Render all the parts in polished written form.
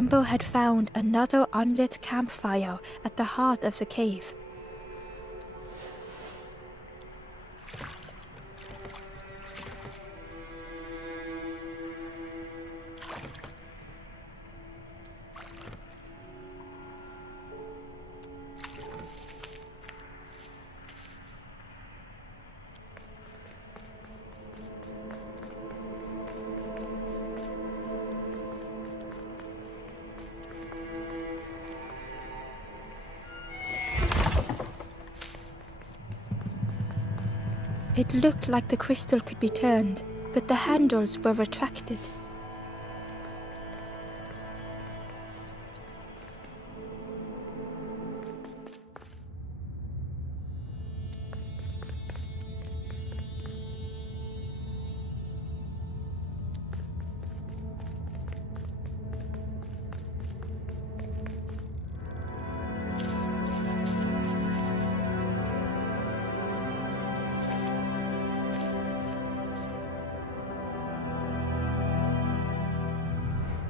Embo had found another unlit campfire at the heart of the cave. It looked like the crystal could be turned, but the handles were retracted.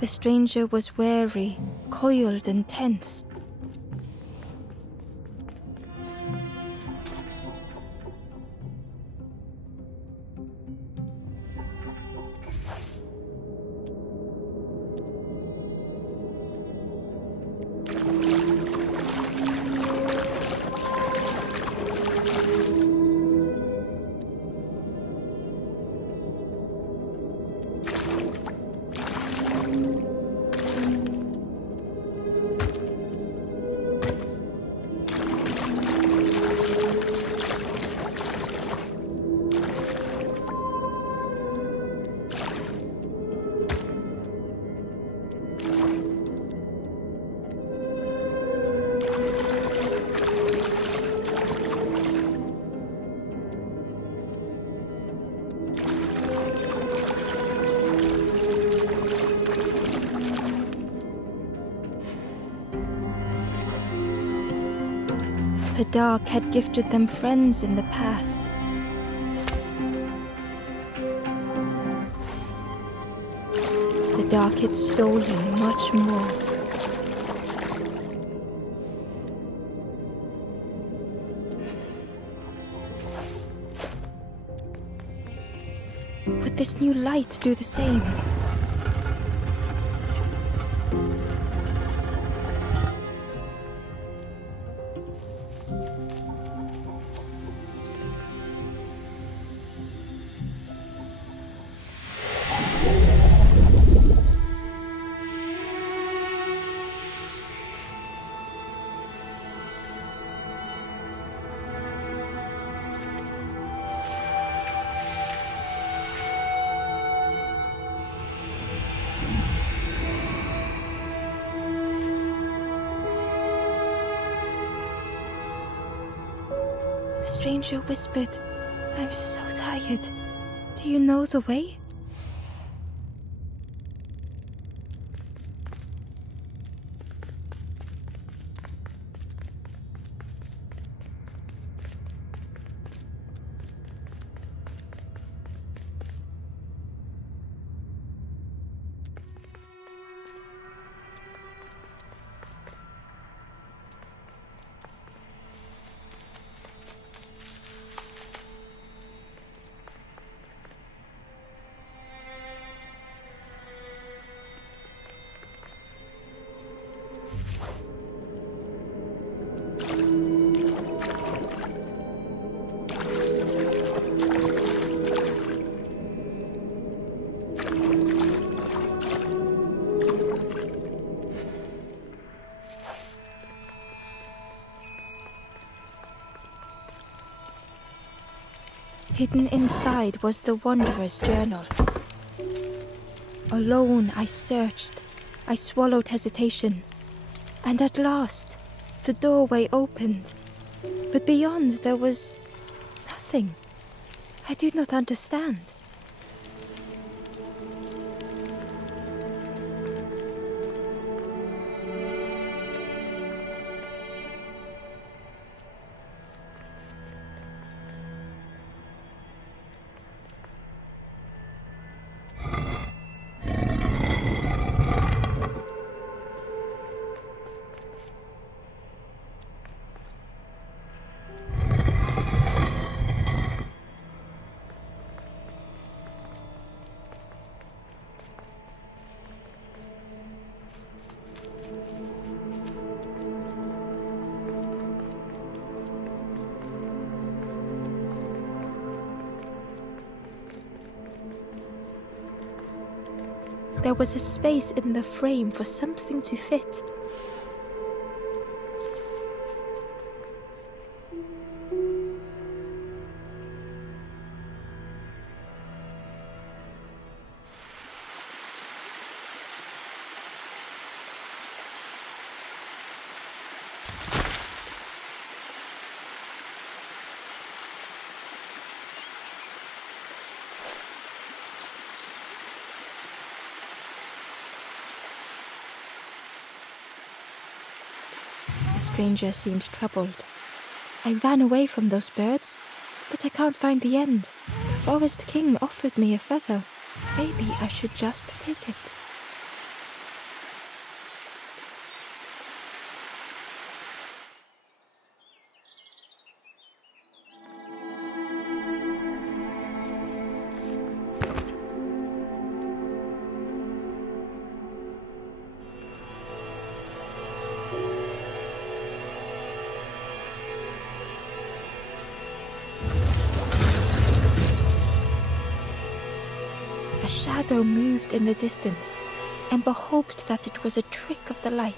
The stranger was wary, coiled and tense. The dark had gifted them friends in the past. The dark had stolen much more. Would this new light do the same? The stranger whispered, "I'm so tired. Do you know the way?" Hidden inside was the Wanderer's journal. Alone, I searched. I swallowed hesitation. And at last, the doorway opened. But beyond, there was nothing. I did not understand. there was a space in the frame for something to fit. The stranger seemed troubled. I ran away from those birds, but I can't find the end. The Forest King offered me a feather. Maybe I should just take it. A shadow moved in the distance. Ember hoped that it was a trick of the light.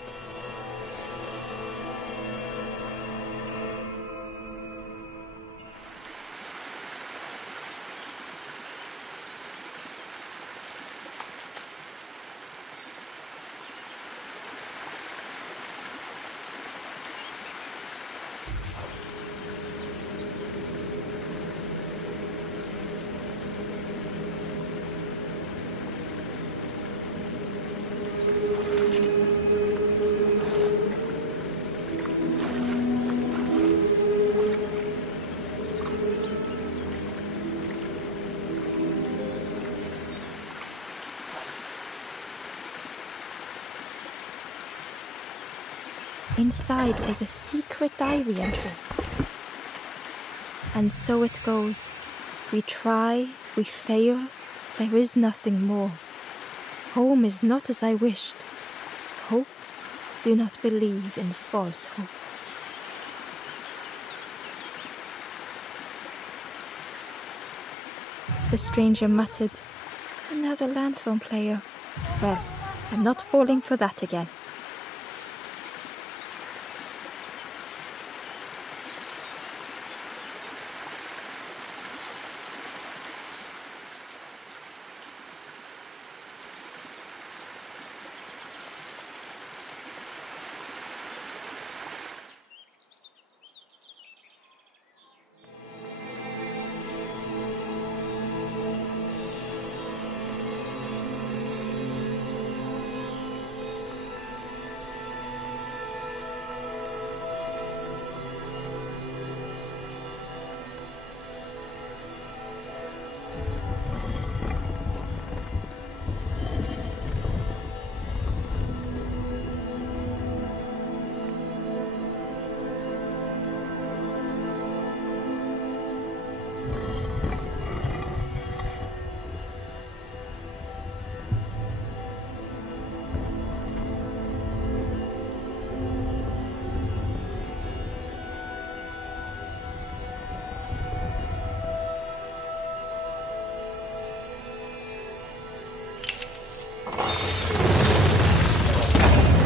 Inside was a secret diary entry. And so it goes. We try, we fail, there is nothing more. Home is not as I wished. Hope, do not believe in false hope. The stranger muttered, "Another lanthorn player. Well, I'm not falling for that again."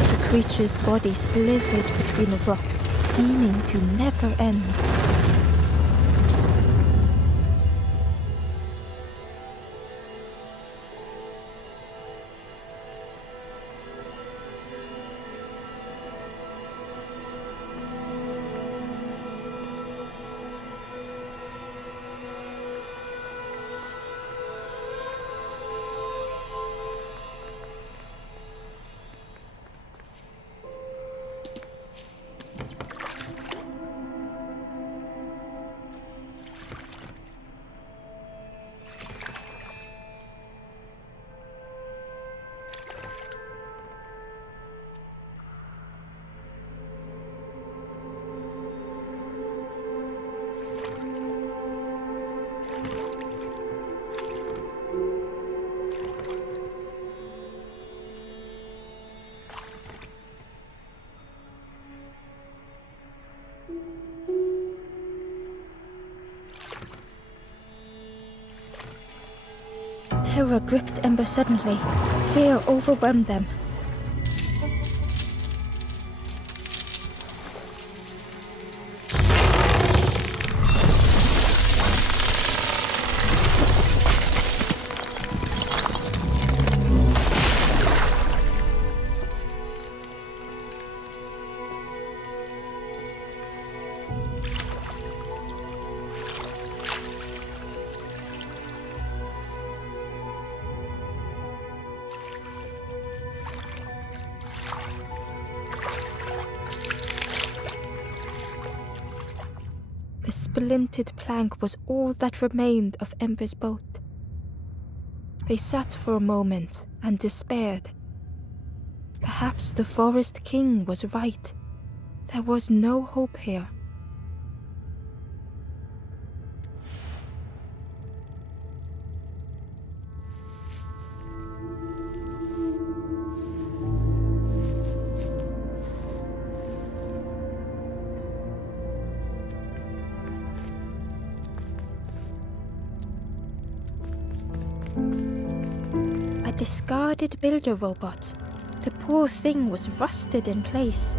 The creature's body slithered between the rocks, seeming to never end. Terror gripped Ember suddenly. Fear overwhelmed them. The splintered plank was all that remained of Ember's boat. They sat for a moment and despaired. Perhaps the Forest King was right. There was no hope here. A discarded builder robot. The poor thing was rusted in place.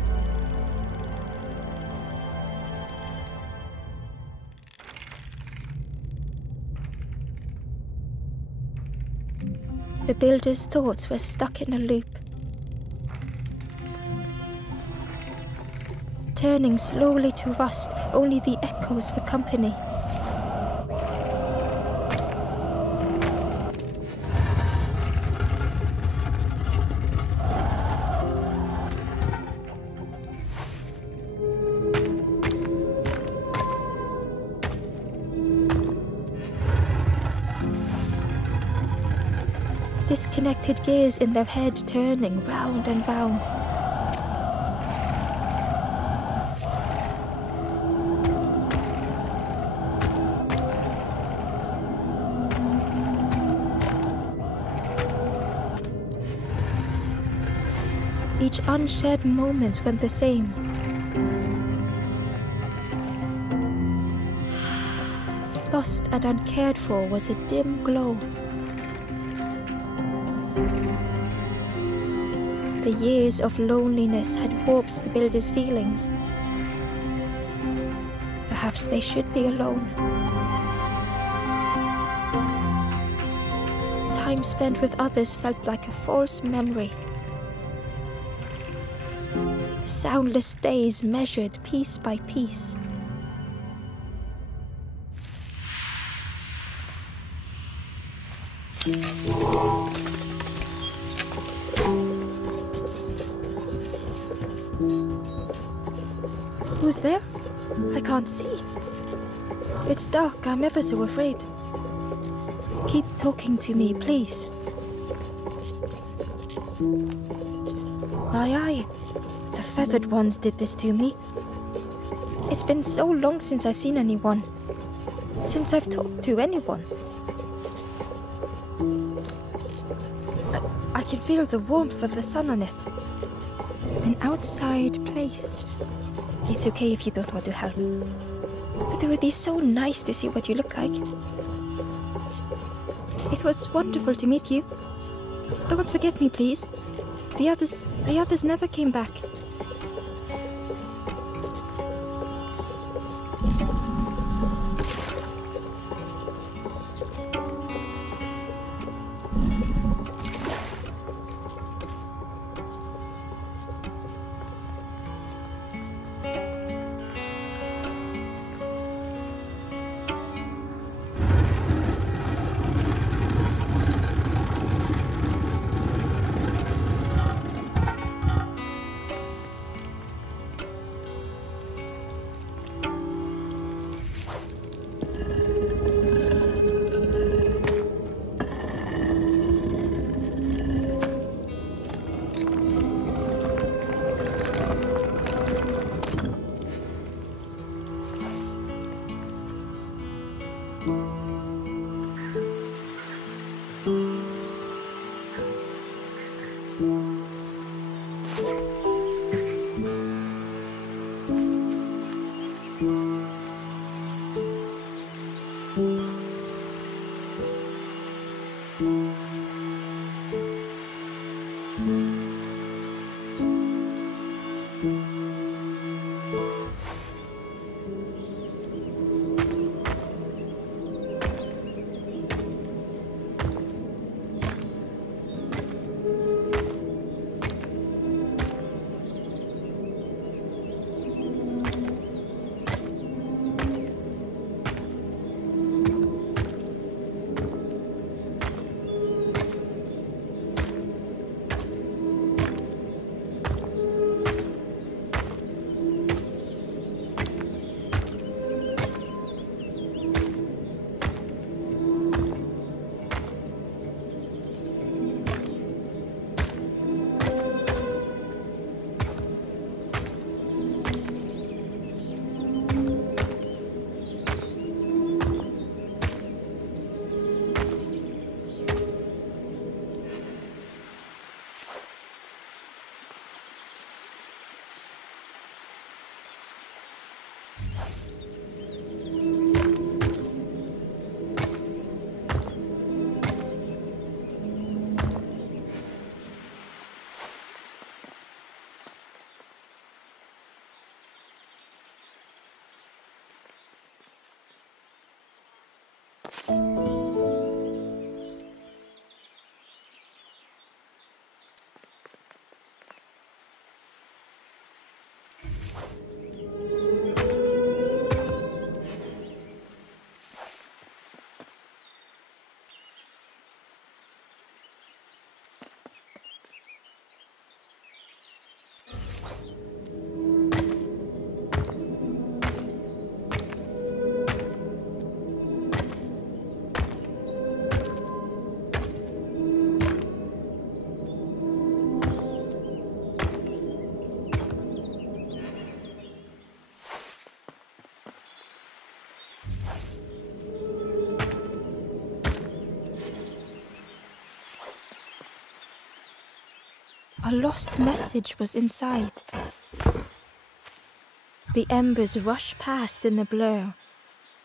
The builder's thoughts were stuck in a loop, turning slowly to rust, only the echoes for company. Disconnected gears in their head turning round and round. Each unshared moment went the same. Lost and uncared for was a dim glow. The years of loneliness had warped the builder's feelings. Perhaps they should be alone. Time spent with others felt like a false memory. The soundless days measured piece by piece. Who's there? I can't see. It's dark, I'm ever so afraid. Keep talking to me, please. Aye, the feathered ones did this to me. It's been so long since I've seen anyone. Since I've talked to anyone. I can feel the warmth of the sun on it. An outside place. It's okay if you don't want to help. But it would be so nice to see what you look like. It was wonderful to meet you. Don't forget me, please. The others never came back. A lost message was inside. The embers rush past in a blur.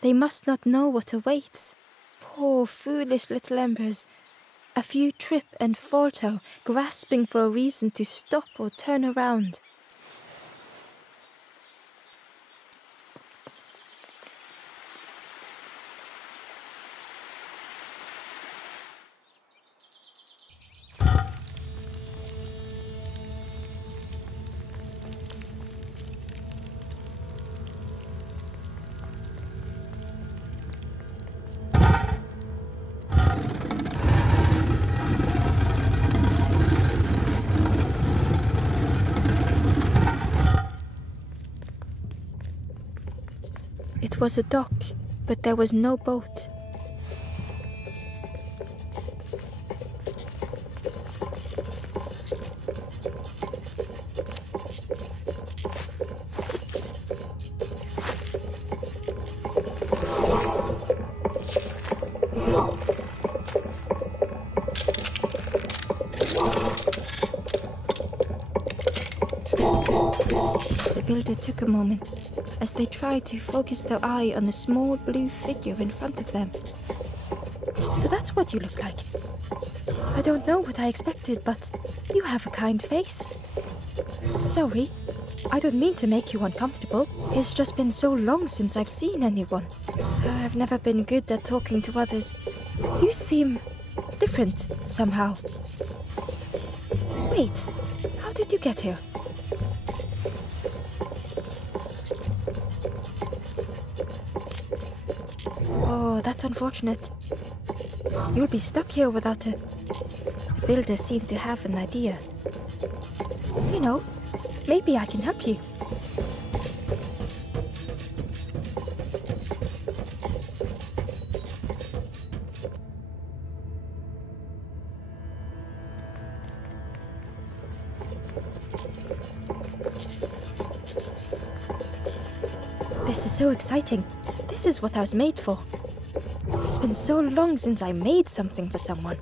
They must not know what awaits. Poor, foolish little embers. A few trip and falter, grasping for a reason to stop or turn around. It was a dock, but there was no boat. The builder took a moment as they tried to focus their eye on the small blue figure in front of them. So that's what you look like. I don't know what I expected, but you have a kind face. Sorry, I don't mean to make you uncomfortable. It's just been so long since I've seen anyone. I've never been good at talking to others. You seem different somehow. Wait, how did you get here? Oh, that's unfortunate. You'll be stuck here without a... The builder seemed to have an idea. You know, maybe I can help you. This is so exciting. This is what I was made for. It's been so long since I made something for someone.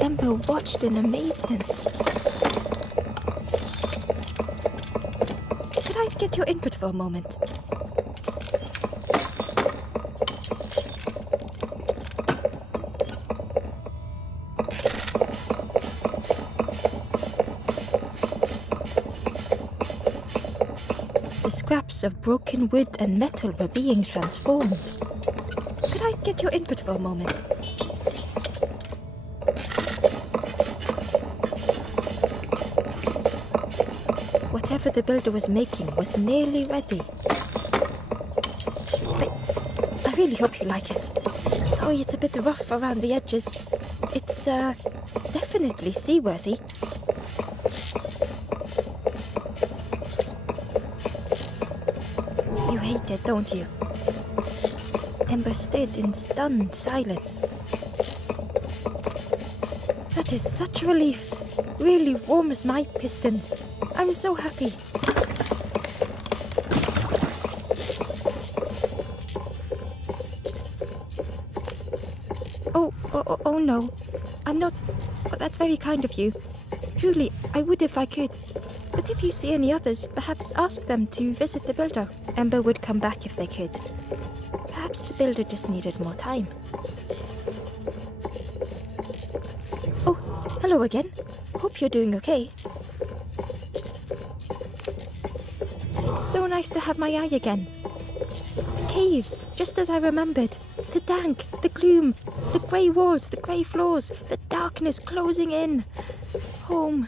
Ember watched in amazement. Could I get your input for a moment? The scraps of broken wood and metal were being transformed. Could I get your input for a moment? Whatever the builder was making was nearly ready. I really hope you like it. Sorry, it's a bit rough around the edges. It's, definitely seaworthy. You hate it, don't you? Ember stood in stunned silence. That is such a relief. Really warms my pistons. I'm so happy. Oh no. I'm not... But that's very kind of you. Truly, I would if I could. But if you see any others, perhaps ask them to visit the builder. Ember would come back if they could. Perhaps the builder just needed more time. Oh, hello again. Hope you're doing okay. It's so nice to have my eye again. The caves, just as I remembered. The dank, the gloom, the grey walls, the grey floors, the darkness closing in. Home.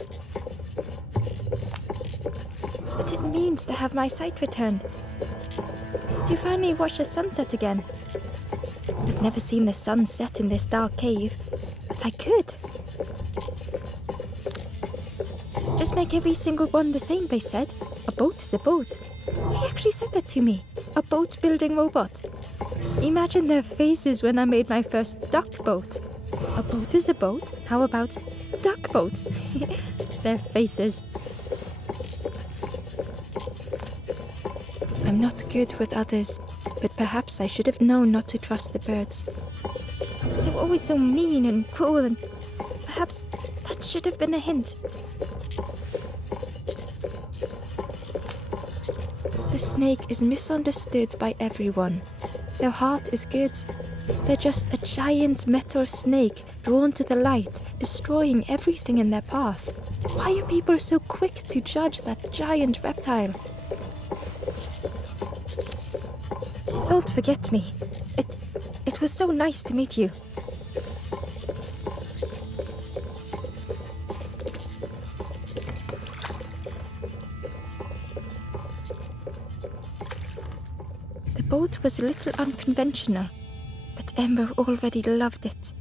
But it means to have my sight returned. To finally watch the sunset again. I've never seen the sun set in this dark cave, but I could. Just make every single one the same, they said. A boat is a boat. He actually said that to me. A boat-building robot. Imagine their faces when I made my first duck boat. A boat is a boat. How about duck boat? Their faces. I'm not good with others, but perhaps I should have known not to trust the birds. They were always so mean and cruel, and perhaps that should have been a hint. The snake is misunderstood by everyone. Their heart is good. They're just a giant metal snake drawn to the light, destroying everything in their path. Why are people so quick to judge that giant reptile? Don't forget me. It was so nice to meet you. The boat was a little unconventional, but Ember already loved it.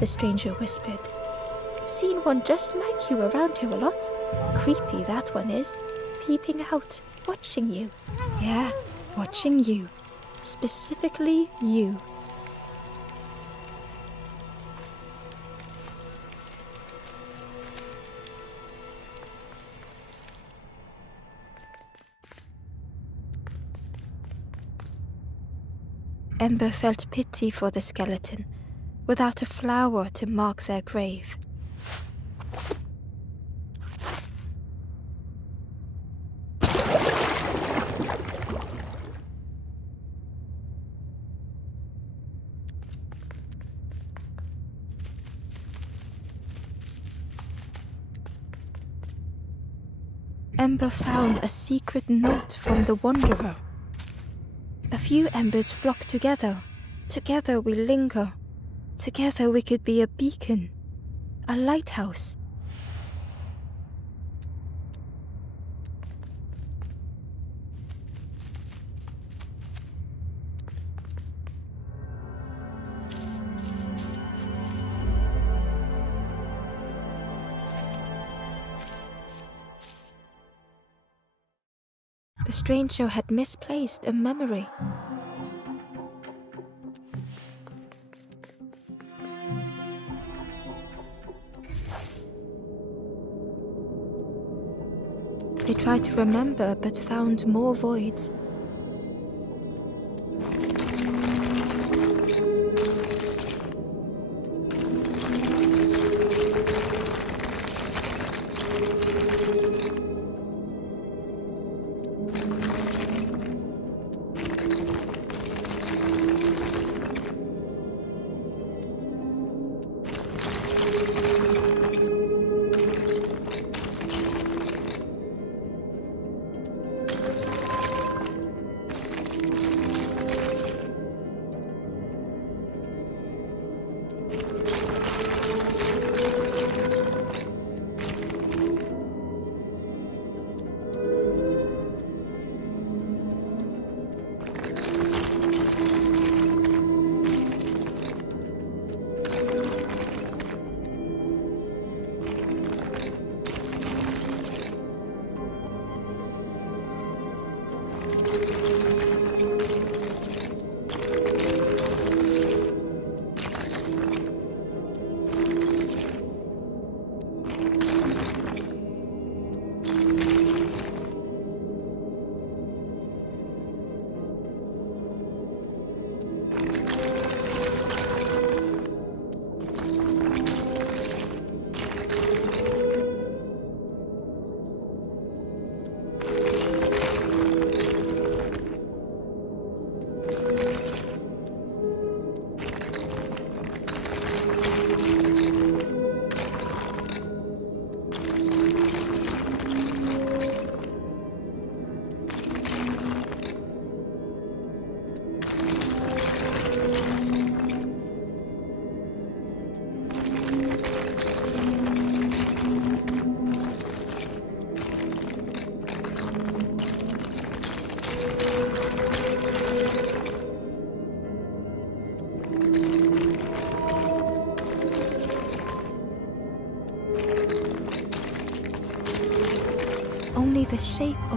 the stranger whispered. Seen one just like you around here a lot. Creepy that one is. Peeping out, watching you. Yeah, watching you. Specifically you. Ember felt pity for the skeleton, without a flower to mark their grave. Ember found a secret note from the Wanderer. A few embers flock together. Together we linger. Together we could be a beacon. A lighthouse. The stranger had misplaced a memory. They tried to remember but found more voids. Only the shape of